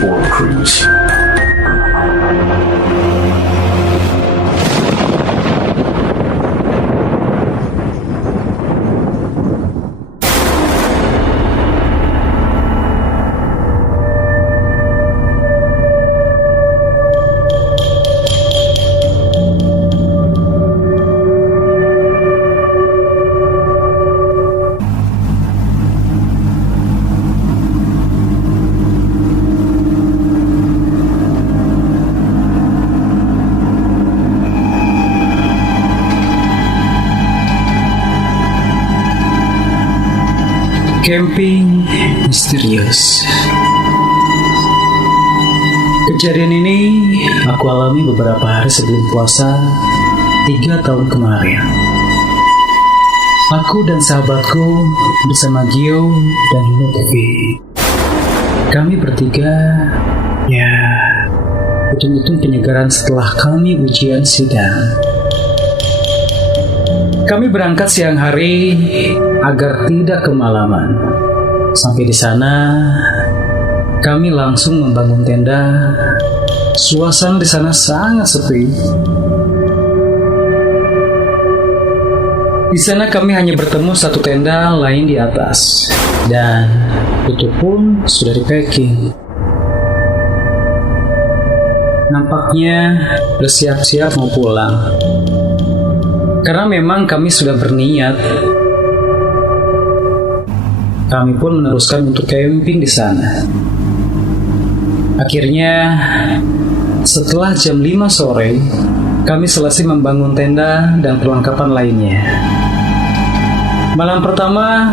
the Orc Cruise. Camping misterius. Kejadian ini aku alami beberapa hari sebelum puasa 3 tahun kemarin. Aku dan sahabatku bersama Gio dan Lutfi. Kami bertiga, ya, hitung-hitung penyegaran setelah kami ujian sidang. Kami berangkat siang hari agar tidak kemalaman. Sampai di sana, kami langsung membangun tenda. Suasana di sana sangat sepi. Di sana kami hanya bertemu satu tenda lain di atas, dan itu pun sudah di-packing. Nampaknya bersiap-siap mau pulang. Karena memang kami sudah berniat. Kami pun meneruskan untuk camping di sana. Akhirnya, setelah jam 5 sore, kami selesai membangun tenda dan perlengkapan lainnya. Malam pertama,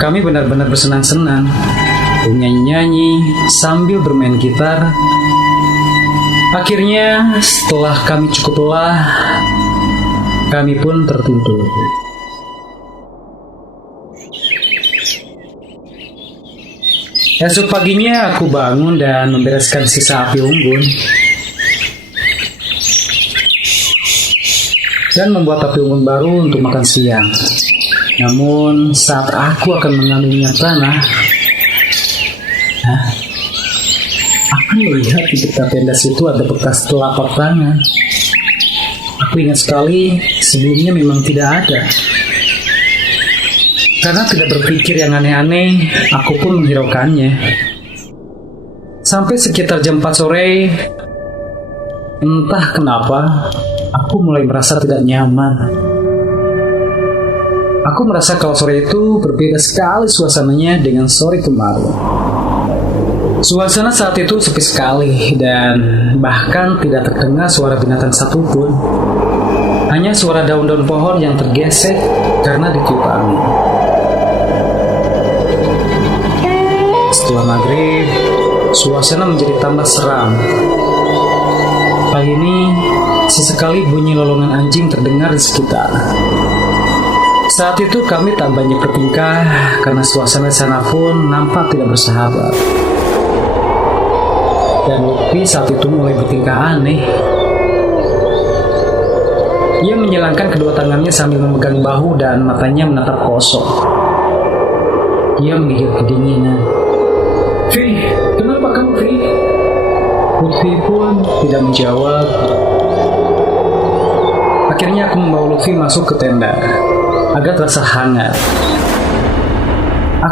kami benar-benar bersenang-senang, bernyanyi-nyanyi sambil bermain gitar. Akhirnya, setelah kami cukup lelah, kami pun tertidur. Esok paginya aku bangun dan membereskan sisa api unggun dan membuat api unggun baru untuk makan siang. Namun saat aku akan mengambil minyak tanah, aku melihat di dekat tenda situ ada bekas telapak tangan. Aku ingat sekali, sebelumnya memang tidak ada. Karena tidak berpikir yang aneh-aneh, aku pun menghiraukannya. Sampai sekitar jam 4 sore, entah kenapa, aku mulai merasa tidak nyaman. Aku merasa kalau sore itu berbeda sekali suasananya dengan sore kemarin. Suasana saat itu sepi sekali dan bahkan tidak terdengar suara binatang satupun. Hanya suara daun-daun pohon yang tergesek karena ditiup angin. Setelah maghrib, suasana menjadi tambah seram. Pagi ini, sesekali bunyi lolongan anjing terdengar di sekitar. Saat itu kami tak banyak bertingkah karena suasana di sana pun nampak tidak bersahabat. Dan Lutfi saat itu mulai bertingkah aneh. Ia menyilangkan kedua tangannya sambil memegang bahu dan matanya menatap kosong. Ia menggigil kedinginan. "Vi, kenapa kamu, Vi?" Lutfi pun tidak menjawab. Akhirnya aku membawa Lutfi masuk ke tenda agar terasa hangat.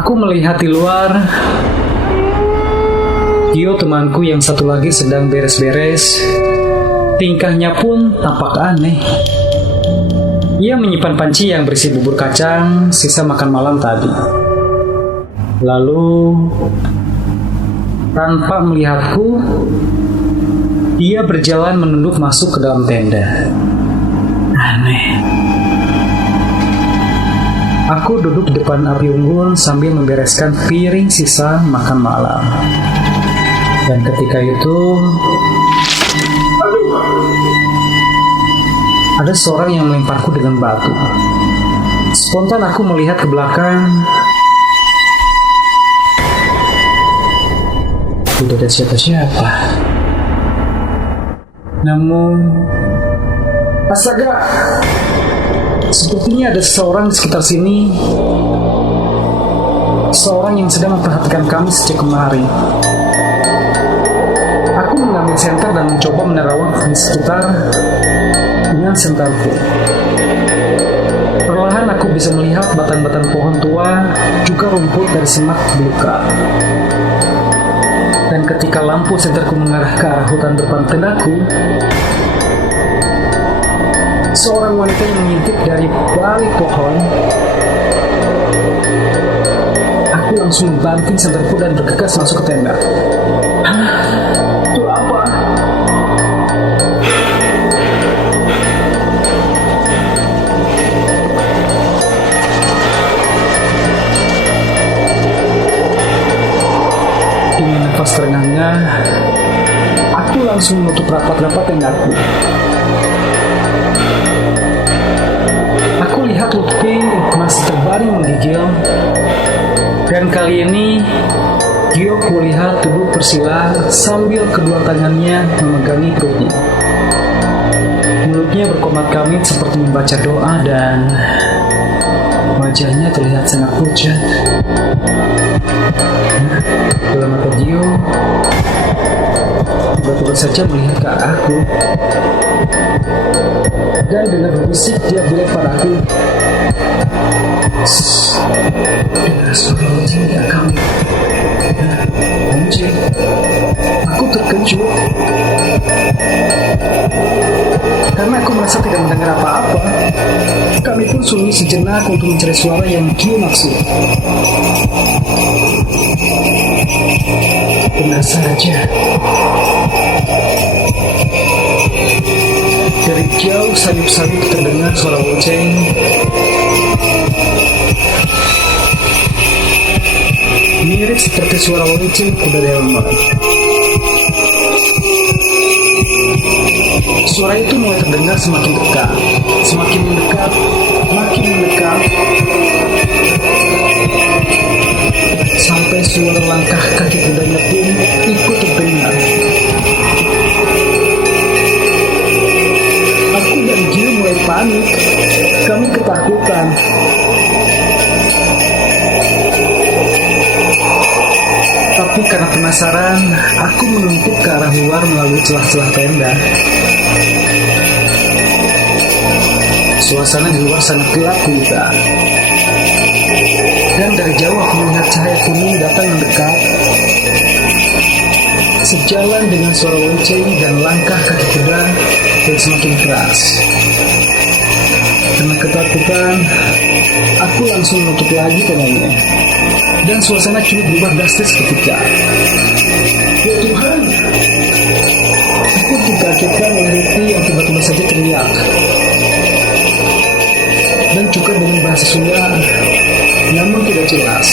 Aku melihat di luar, Gio temanku yang satu lagi sedang beres-beres. Tingkahnya pun tampak aneh. Ia menyimpan panci yang berisi bubur kacang, sisa makan malam tadi. Lalu, tanpa melihatku, dia berjalan menunduk masuk ke dalam tenda. Aneh. Aku duduk di depan api unggun sambil membereskan piring sisa makan malam. Dan ketika itu, ada seorang yang melemparku dengan batu. Spontan aku melihat ke belakang. Tidak ada siapa-siapa. Namun, astaga, sepertinya ada seseorang di sekitar sini. seorang yang sedang memperhatikan kami sejak kemarin. Aku mengambil senter dan mencoba menerawang di sekitar dengan sentarku. Perlahan aku bisa melihat batang-batang pohon tua, juga rumput dari semak belukar. Dan ketika lampu senterku mengarah ke arah hutan depan tendaku, seorang wanita yang mengintip dari balik pohon, aku langsung membanting senterku dan bergegas masuk ke tenda. Hah? Itu apa? Dengan nafas terengah-engah, aku langsung menutup rapat-rapat tendaku. Aku lihat Lutfi masih terbaring menggigil, dan kali ini Gio kulihat duduk bersila sambil kedua tangannya memegangi perutnya. Mulutnya berkomat-kamit seperti membaca doa dan wajahnya terlihat sangat pucat. Dalam mata Gio tiba-tiba saja melihat ke arahku, dan dengan berbisik dia bilang padaku, "Dengar suara lonceng tidak kamu?" Lonceng? Aku terkejut karena aku merasa tidak mendengar apa-apa. Kami pun sunyi sejenak untuk mencari suara yang Gio maksud. Benar saja, dari jauh sayup-sayup terdengar suara lonceng. Mirip seperti suara lonceng kuda delman. Suara itu mulai terdengar semakin dekat, semakin mendekat, makin mendekat, sampai suara langkah kaki kudanya pun ikut terdengar. Aku dan Gio mulai panik. Kami ketakutan. Tapi karena penasaran, aku menumpuk ke arah luar melalui celah-celah tenda. Suasana di luar sangat gelap gulita. Dan dari jauh aku melihat cahaya kuning datang mendekat, sejalan dengan suara lonceng dan langkah kaki kuda yang semakin keras. Karena ketakutan, aku langsung menutup lagi tendanya. Dan suasana kini berubah drastis ketika, ya Tuhan, aku dikagetkan oleh Lutfi yang tiba-tiba saja teriak. Dan juga dengan bahasa Sunda, namun tidak jelas.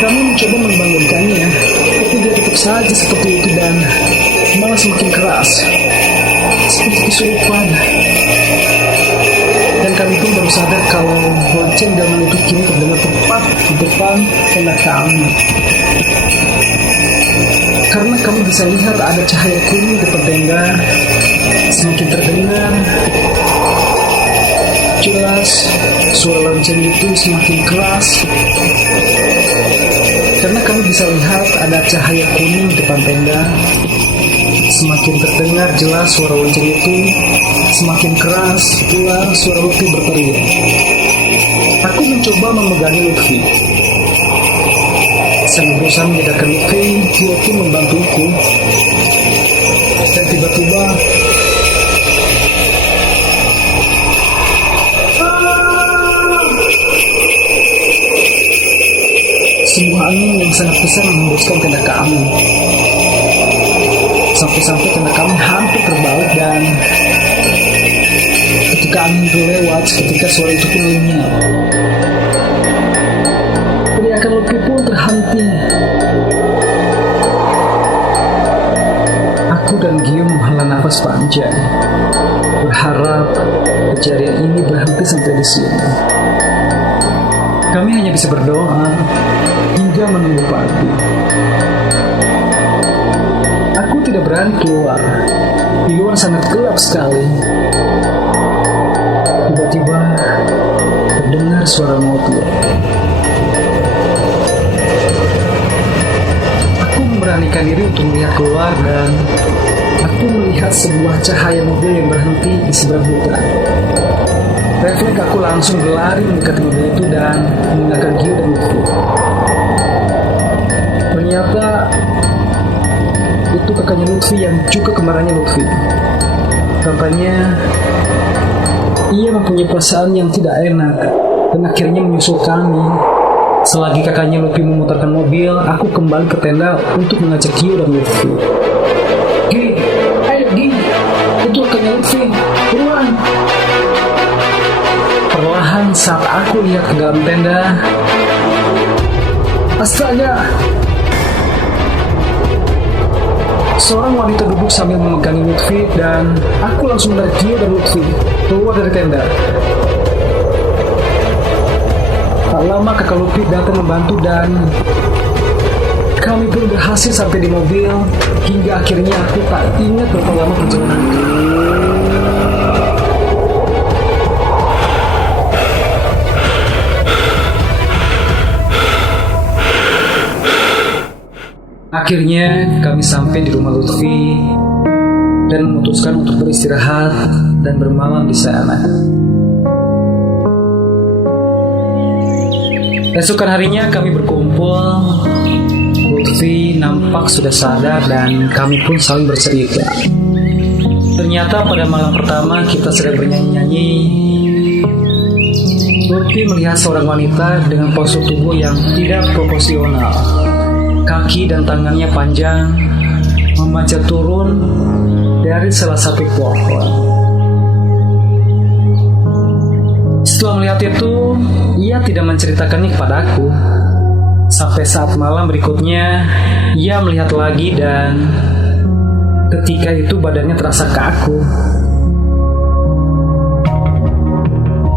Kami mencoba membangunkannya, tapi dia tetap saja seperti itu dan malah semakin keras, seperti kesurupan. Dan kami pun baru sadar kalau lonceng delman itu kini terdengar tepat di depan tenda kami. Karena kami bisa lihat ada cahaya kuning di depan tenda, semakin terdengar jelas, suara lonceng itu semakin keras. Karena kami bisa lihat ada cahaya kuning di depan tenda, semakin terdengar jelas suara lonceng itu, semakin keras pula suara Lutfi berteriak. Aku mencoba memegangi Lutfi. Sambil berusaha menyadarkan Lutfi, dia pun membantuku. Dan tiba-tiba sebuah angin yang sangat besar menghembuskan tenda kami. Sampai-sampai tenda kami hampir terbalik dan ketika angin itu lewat, ketika suara itu pun lenyap. Teriakan Lutfi pun terhenti. Aku dan Gio menghela nafas panjang, berharap kejadian ini berhenti sampai di sini. Kami hanya bisa berdoa hingga menunggu pagi. Aku tidak berani keluar. Di luar sangat gelap sekali. Tiba-tiba terdengar suara motor. memalingkan diri untuk melihat keluar dan aku melihat sebuah cahaya mobil yang berhenti di seberang hutan. Refleks aku langsung berlari mendekati mobil itu dan meninggalkan Gio dan Lutfi. Ternyata itu kakaknya Lutfi yang juga kembarannya Lutfi. Tampaknya ia mempunyai perasaan yang tidak enak dan akhirnya menyusul kami. Selagi kakaknya Lutfi memutarkan mobil, aku kembali ke tenda untuk mengajak Gio dan Lutfi. Gi, ayo Gi, itu kakaknya Lutfi, buruan. Perlahan saat aku lihat ke dalam tenda, astaga! Seorang wanita duduk sambil memegangi Lutfi dan aku langsung menarik Gio dan Lutfi keluar dari tenda. Tak lama kakak Lutfi datang membantu dan kami pun berhasil sampai di mobil hingga akhirnya aku tak ingat berapa lama perjalanan itu. Akhirnya kami sampai di rumah Lutfi dan memutuskan untuk beristirahat dan bermalam di sana. Esokan harinya kami berkumpul. Lutfi nampak sudah sadar dan kami pun saling bercerita. Ternyata pada malam pertama kita sedang bernyanyi-nyanyi, Lutfi melihat seorang wanita dengan postur tubuh yang tidak proporsional. Kaki dan tangannya panjang, memanjat turun dari salah satu pohon. Setelah melihat itu, ia tidak menceritakannya kepada aku. Sampai saat malam berikutnya, ia melihat lagi dan ketika itu badannya terasa kaku.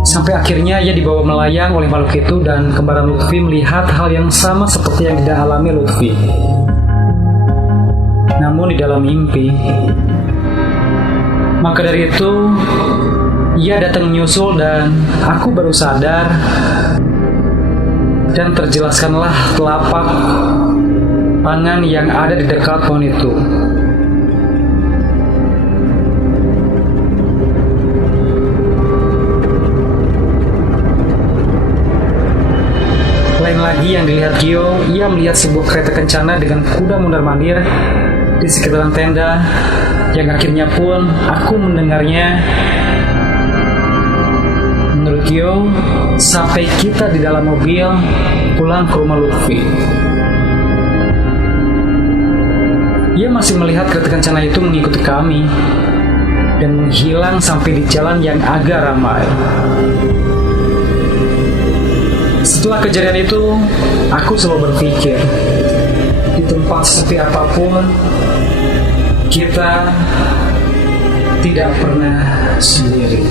Sampai akhirnya ia dibawa melayang oleh makhluk itu dan kembaran Lutfi melihat hal yang sama seperti yang dialami Lutfi. Namun di dalam mimpi. Maka dari itu, ia datang menyusul dan aku baru sadar dan terjelaskanlah telapak tangan yang ada di dekat pohon itu. Lain lagi yang dilihat Gio, ia melihat sebuah kereta kencana dengan kuda mondar-mandir di sekitaran tenda, yang akhirnya pun aku mendengarnya. Menurut Gio, sampai kita di dalam mobil pulang ke rumah Lutfi. Ia masih melihat kereta kencana itu mengikuti kami dan menghilang sampai di jalan yang agak ramai. Setelah kejadian itu, aku selalu berpikir, di tempat seperti apapun, kita tidak pernah sendiri.